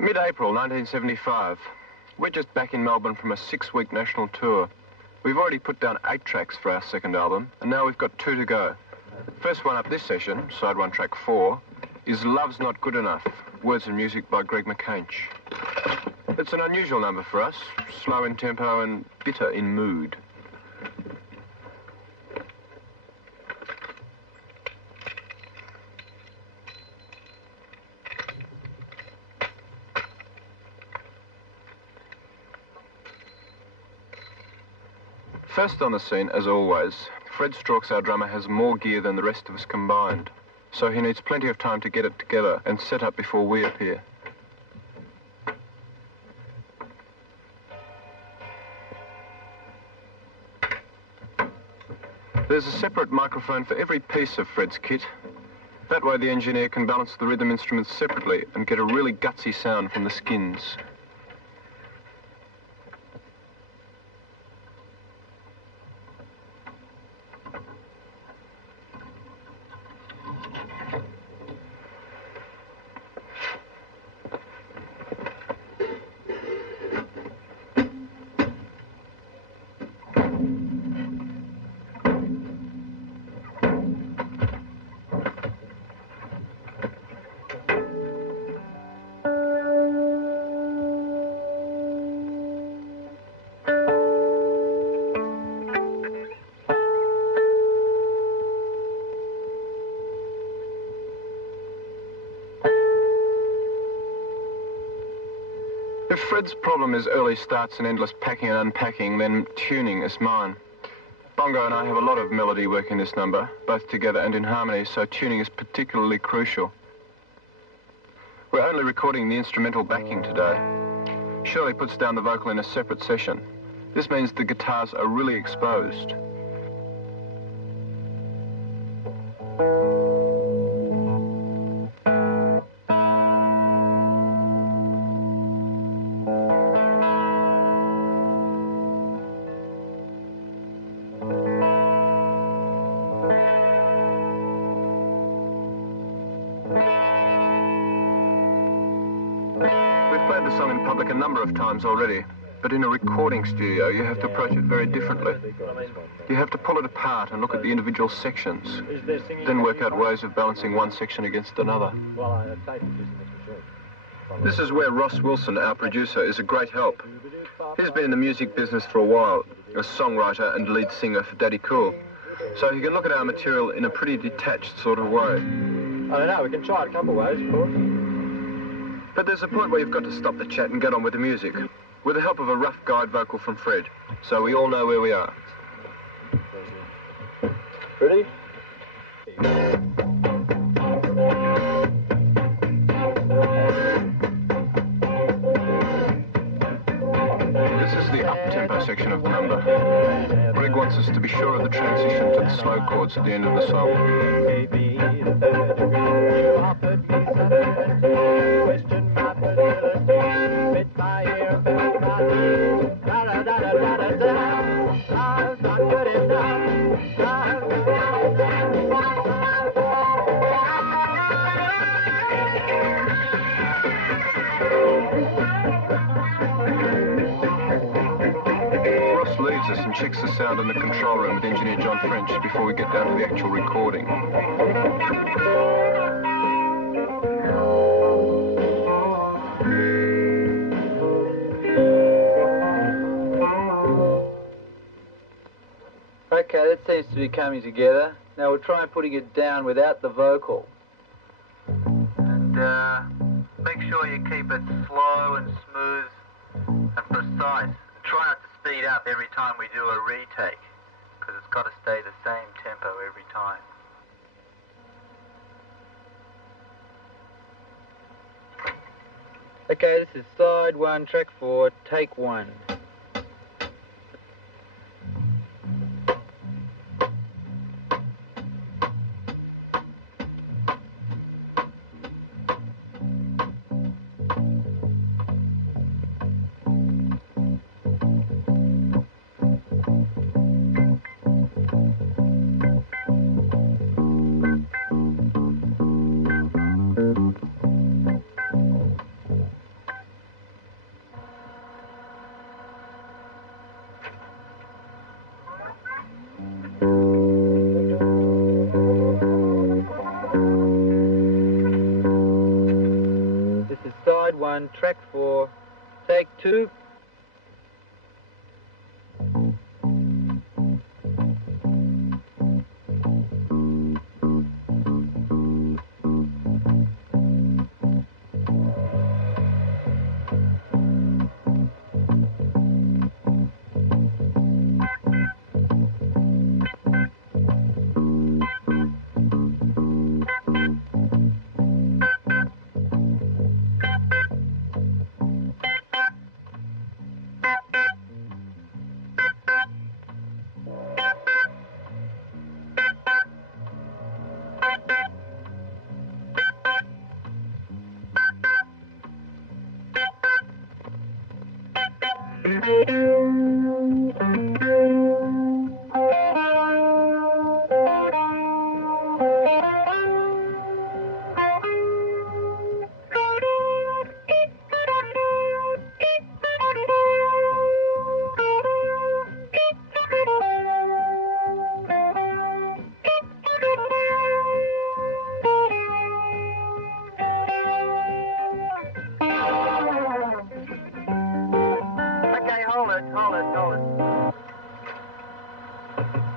Mid-April 1975. We're just back in Melbourne from a 6-week national tour. We've already put down 8 tracks for our second album, and now we've got 2 to go. First one up this session, side 1 track 4, is Love's Not Good Enough, words and music by Greg McCanch. It's an unusual number for us, slow in tempo and bitter in mood. First on the scene, as always, Fred Strauchs, our drummer, has more gear than the rest of us combined, so he needs plenty of time to get it together and set up before we appear. There's a separate microphone for every piece of Fred's kit. That way the engineer can balance the rhythm instruments separately and get a really gutsy sound from the skins. If Fred's problem is early starts and endless packing and unpacking, then tuning is mine. Bongo and I have a lot of melody work in this number, both together and in harmony, so tuning is particularly crucial. We're only recording the instrumental backing today. Shirley puts down the vocal in a separate session. This means the guitars are really exposed. We've played the song in public a number of times already, but in a recording studio you have to approach it very differently. You have to pull it apart and look at the individual sections, then work out ways of balancing one section against another. This is where Ross Wilson, our producer, is a great help. He's been in the music business for a while, a songwriter and lead singer for Daddy Cool, so he can look at our material in a pretty detached sort of way. I don't know, we can try it a couple of ways, of course. But there's a point where you've got to stop the chat and get on with the music, with the help of a rough guide vocal from Fred, so we all know where we are. Ready? This is the up-tempo section of the number. Greg wants us to be sure of the transition to the slow chords at the end of the song. Ross leaves us and checks the sound in the control room with engineer John French before we get down to the actual recording. Okay, that seems to be coming together. Now we'll try putting it down without the vocal. And make sure you keep it slow and smooth every time we do a retake, because it's got to stay the same tempo every time. Okay, this is side 1, track 4, take 1. Side 1, track 4, take 2.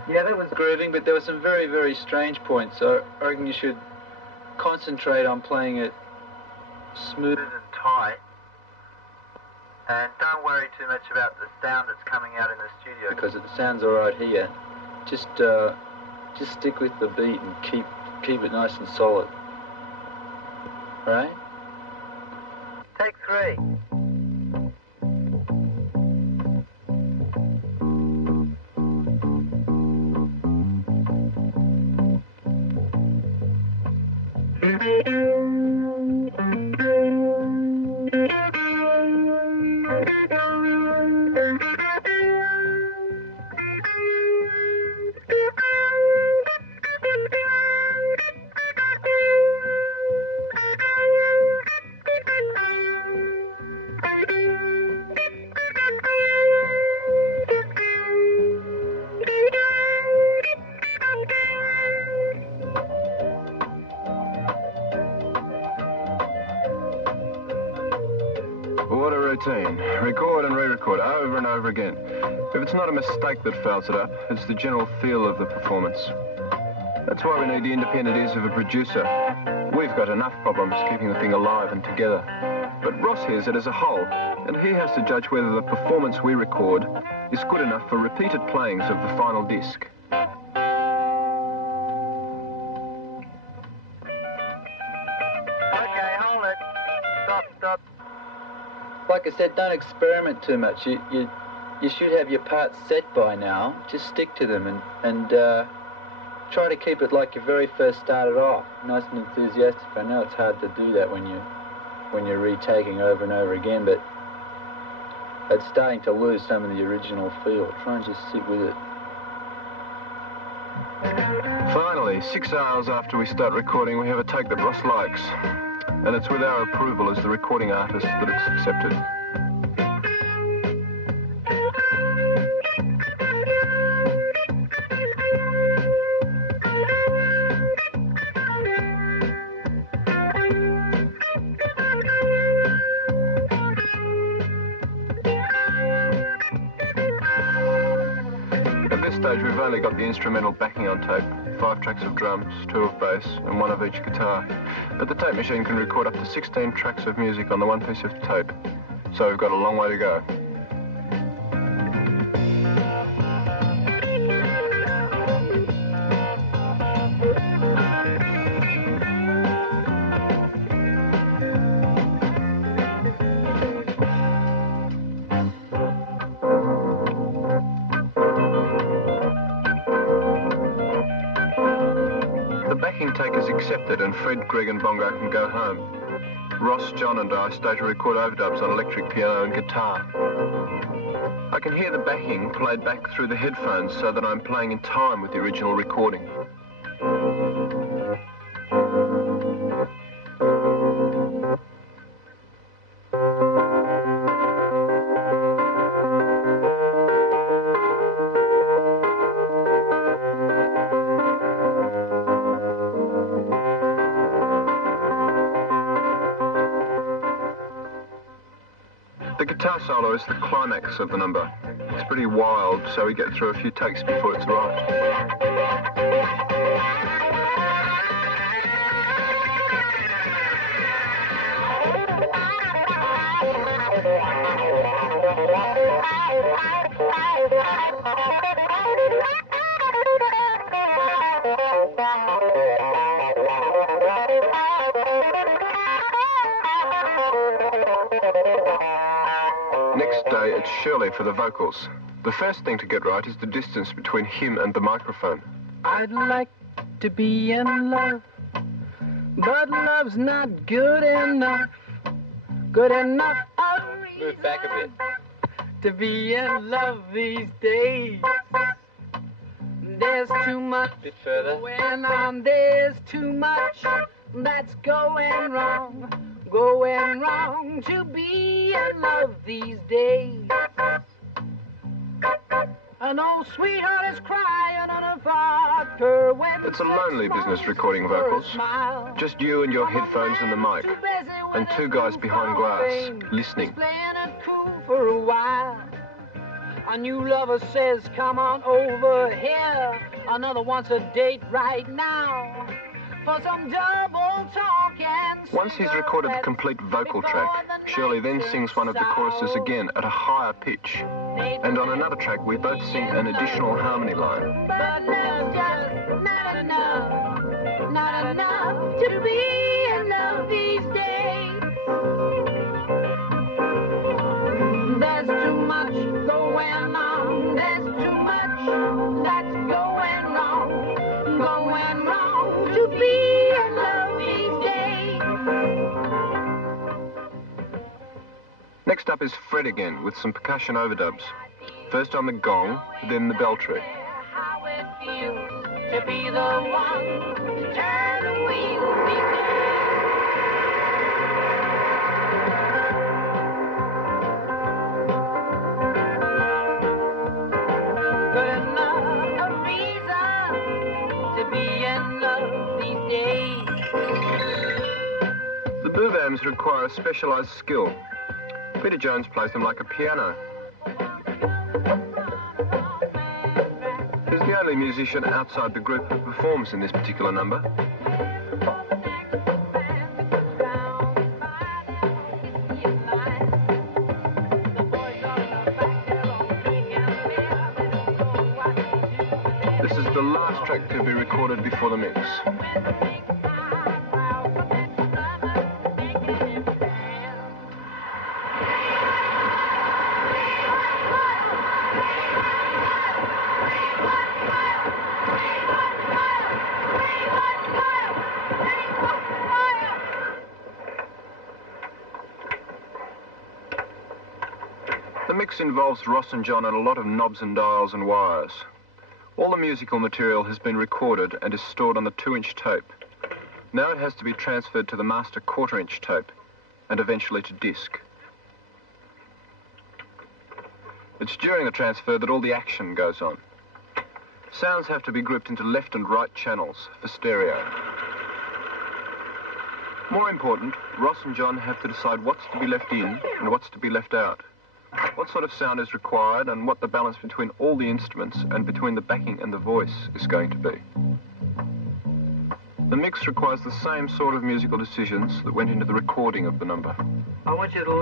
Yeah, that was grooving, but there were some very, very strange points, so I reckon you should concentrate on playing it smooth and tight, and don't worry too much about the sound that's coming out in the studio, because it sounds alright here. Just stick with the beat and keep it nice and solid. Alright? Take 3. What a routine. Record and re-record over and over again. If it's not a mistake that fouls it up, it's the general feel of the performance. That's why we need the independent ears of a producer. We've got enough problems keeping the thing alive and together. But Ross hears it as a whole, and he has to judge whether the performance we record is good enough for repeated playings of the final disc. Okay, hold it. Stop. Like I said, don't experiment too much. You should have your parts set by now. Just stick to them and try to keep it like you very first started off, nice and enthusiastic. I know it's hard to do that when you're retaking over and over again, but it's starting to lose some of the original feel. Try and just sit with it. Finally, 6 hours after we start recording, we have a take that Ross likes. And it's with our approval as the recording artist that it's accepted. At this stage, we've only got the instrumental backing on tape, 5 tracks of drums, 2 of bass, and 1 of each guitar. But the tape machine can record up to 16 tracks of music on the one piece of tape, so we've got a long way to go. accepted and Fred, Greg and Bongo can go home. Ross, John and I stay to record overdubs on electric piano and guitar. I can hear the backing played back through the headphones so that I'm playing in time with the original recording. The guitar solo is the climax of the number. It's pretty wild, so we get through a few takes before it's right. Next day, it's Shirley for the vocals. The first thing to get right is the distance between him and the microphone. I'd like to be in love, but love's not good enough. Good enough Move back a bit. to be in love these days. There's too much Bit further. going on, there's too much that's going wrong to be in love these days. An old sweetheart is crying on a vodka when It's a lonely business recording vocals. Just you and your headphones and the mic, and two guys behind glass, listening. Playing it cool for a while. A new lover says, come on over here. Another wants a date right now for some double talk and Once he's recorded the complete vocal track, Shirley then sings one of the choruses again at a higher pitch. And on another track, we both sing an additional harmony line. But love's just not enough to be in love these days. There's too much going on, there's too much that's going wrong to be in love these days. Next up is Fred again, with some percussion overdubs. First on the gong, then the bell tree. How it feels to be the one to turn the wheel these days. Good enough a reason to be in love these days. The boobams require a specialised skill. Peter Jones plays them like a piano. He's the only musician outside the group who performs in this particular number. This is the last track to be recorded before the mix. The mix involves Ross and John and a lot of knobs and dials and wires. All the musical material has been recorded and is stored on the 2-inch tape. Now it has to be transferred to the master 1/4-inch tape and eventually to disc. It's during the transfer that all the action goes on. Sounds have to be grouped into left and right channels for stereo. More important, Ross and John have to decide what's to be left in and what's to be left out. What sort of sound is required and what the balance between all the instruments and between the backing and the voice is going to be. The mix requires the same sort of musical decisions that went into the recording of the number. I want you to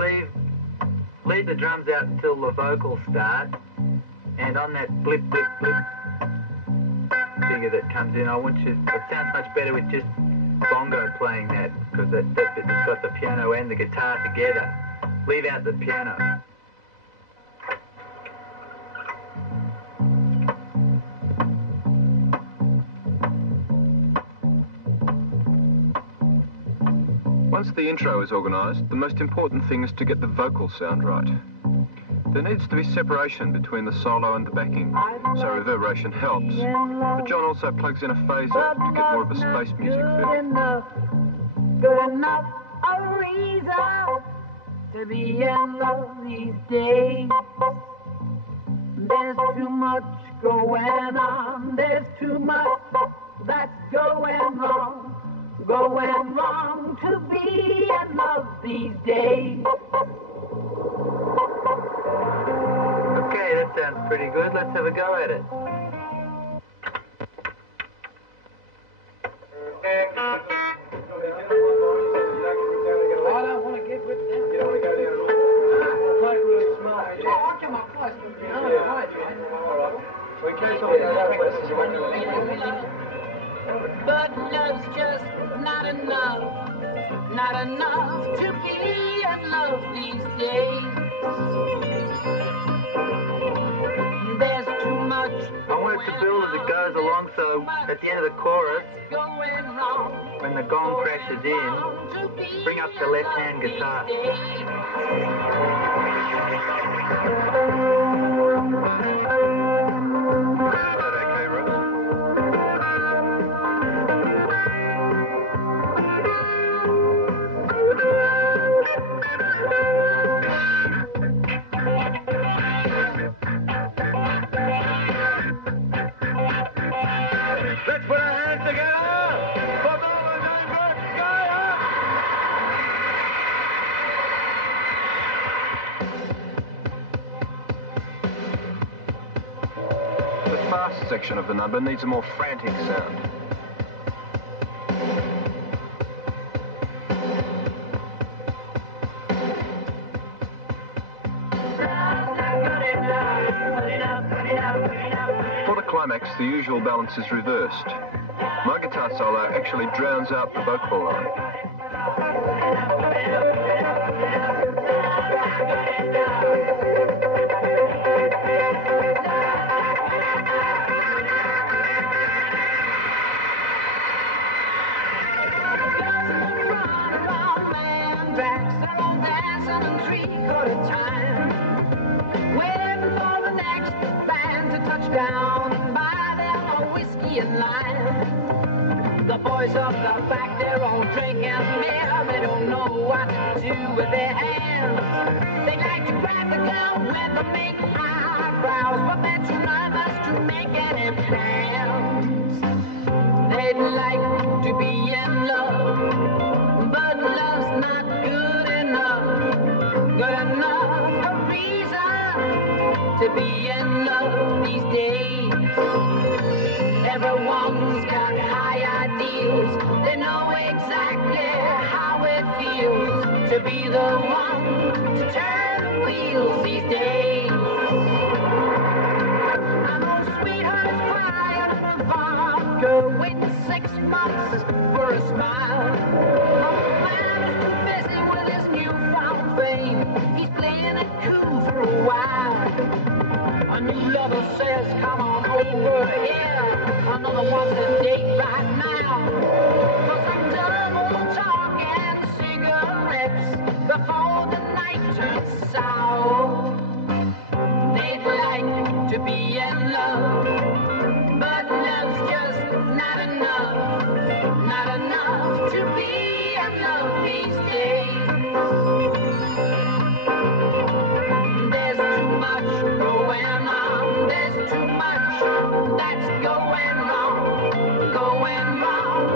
leave the drums out until the vocals start, and on that blip, blip, blip figure that comes in, I want you, it sounds much better with just bongo playing that, because that bit's got the piano and the guitar together. Leave out the piano. the intro is organised, the most important thing is to get the vocal sound right. There needs to be separation between the solo and the backing, so reverberation helps. But John also plugs in a phaser to get more of a space music feel. Good enough a reason to be in love these days. There's too much going on, there's too much that's going wrong to be in love these days. Okay, that sounds pretty good. Let's have a go at it. I don't want to get ripped down. You don't want to go down. Play really smart. Oh, I'll come up close. All right. We can't talk about that places. But love's just not enough to be in love these days. There's too much. I want it to build as it goes along, so at the end of the chorus, going wrong, when the gong crashes in, bring up the left-hand guitar. Let's put our hands together for the Skyhooks! The fast section of the number needs a more frantic sound. For the climax, the usual balance is reversed. My guitar solo actually drowns out the vocal line. Down and buy them a whiskey and lime. The boys up the back, they're all drinking beer. They don't know what to do with their hands. They like to grab the girl with the big eyebrows, but they're too nervous to make any plans. They'd like to be in love, but love's not good enough a reason to be in love these days. Everyone's got high ideals. They know exactly how it feels to be the one to turn the wheels these days. I know sweethearts cry over vodka, waiting 6 months for a smile. A man is too busy with his newfound fame. He's playing it cool for a while. A new lover says, come on over here. Another one's a date right now. For some double talk and cigarettes before the night turns sour. They'd like to be in love, but love's just not enough to be in love these days. There's too much going on, there's too much that's going wrong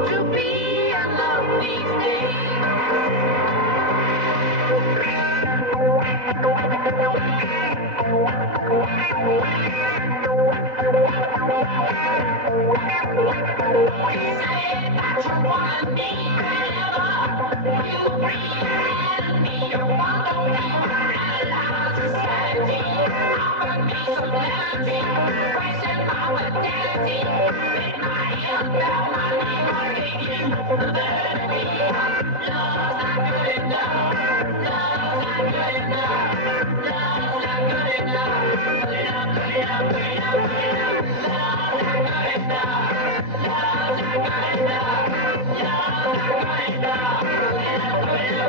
to be in love these days. Say that you want me forever, you breathe me, you want to be my society. Offer me some liberty, raising my identity, make my ears bell, my name or hate you, love's not good enough, love's not good enough, love's not good enough, good enough, good enough, good enough, good enough, love's not good enough, love's not good enough, love's not good enough, good enough, good enough.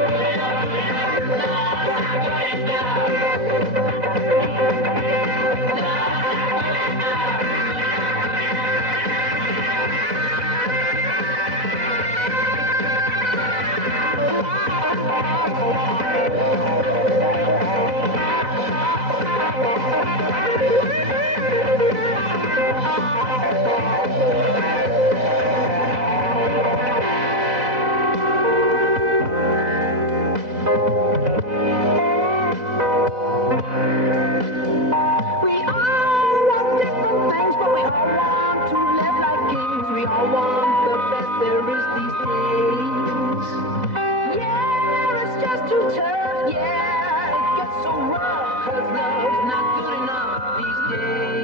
Yeah, it gets so rough, 'cause love's not good enough these days.